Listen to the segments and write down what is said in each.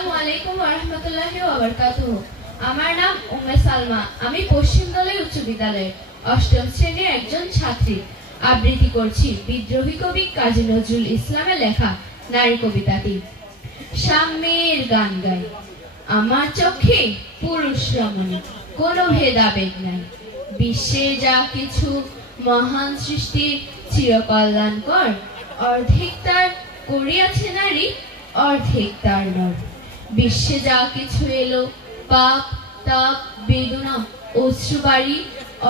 আসসালামু আলাইকুম ওয়া রাহমাতুল্লাহি ওয়া বারাকাতুহু। আমার নাম উম্মে সালমা। আমি পশ্চিম দলের উচ্চ বিদ্যালয়ের অষ্টম শ্রেণীর একজন ছাত্রী। আবৃত্তি করছি বিদ্রোহী কবি কাজী নজরুল ইসলামের লেখা নারী কবিতাটি। সাম্যের গান গাই, আমার চোখে পুরুষ রমণী, কোনো ভেদাভেদ নাই। বিশ্বে যা কিছু মহান সৃষ্টির চিরকল্যাণকর, অর্ধেক তার করিয়াছে নারী, অর্ধেক তার নর। বিশ্বে যা কিছু এলো পাপ তাপ বেদনা অশ্রুবাড়ি,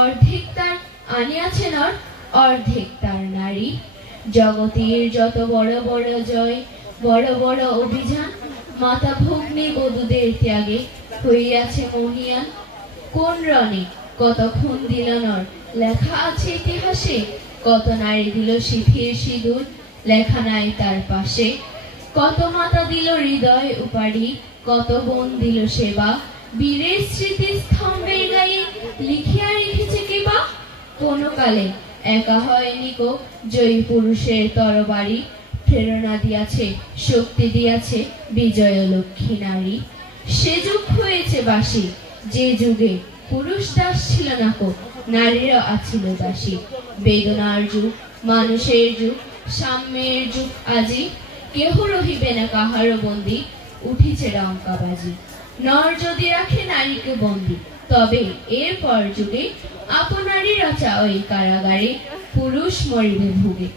অর্ধেক তার আনিয়াছে নর, অর্ধেক তার নারী। জগতের যত বড় বড় জয়, বড় বড় অভিযান, মাতা ভগ্নী বধূদের ত্যাগে হইয়াছে মহিয়ান। কোন রণে কত খুন দিল নর, লেখা আছে ইতিহাসে, কত নারী দিল শিথির সিঁদুর, লেখা নাই তার পাশে। কত মাতা দিল হৃদয় উপাড়ি, কত বোন দিল সেবা, বীরের স্মৃতি স্তম্ভের গায়ে লিখিয়া রেখেছে কেবা। কোন কালে একা হয়নি কো জয়ী পুরুষের তরবারি, প্রেরণা দিয়াছে শক্তি দিয়াছে বিজয় লক্ষ্মী নারী। সে যুগ হয়েছে বাসি, যে যুগে পুরুষ দাস ছিল না কো, নারীরা আছিল দাসী। বেদনার যুগ, মানুষের যুগ, সাম্যের যুগ আজি, কেহ রহিবে না কাহারও বন্দি, উঠিছে ডঙ্কাবাজি। নর যদি রাখে নারীকে বন্দি, তবে এর পর যুগে আপনারীরা চাই কারাগারে, পুরুষ মরিবে ভুগে।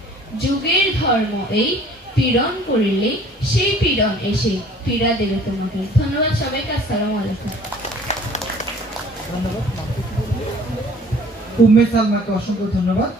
যুগের ধর্ম এই, পীড়ন করিলে সেই পীড়ন এসে পীড়া দেবে তোমাকে। ধন্যবাদ সবাইকে। আসসালামু আলাইকুম। উম্মে সালমাকে অসংখ্য ধন্যবাদ।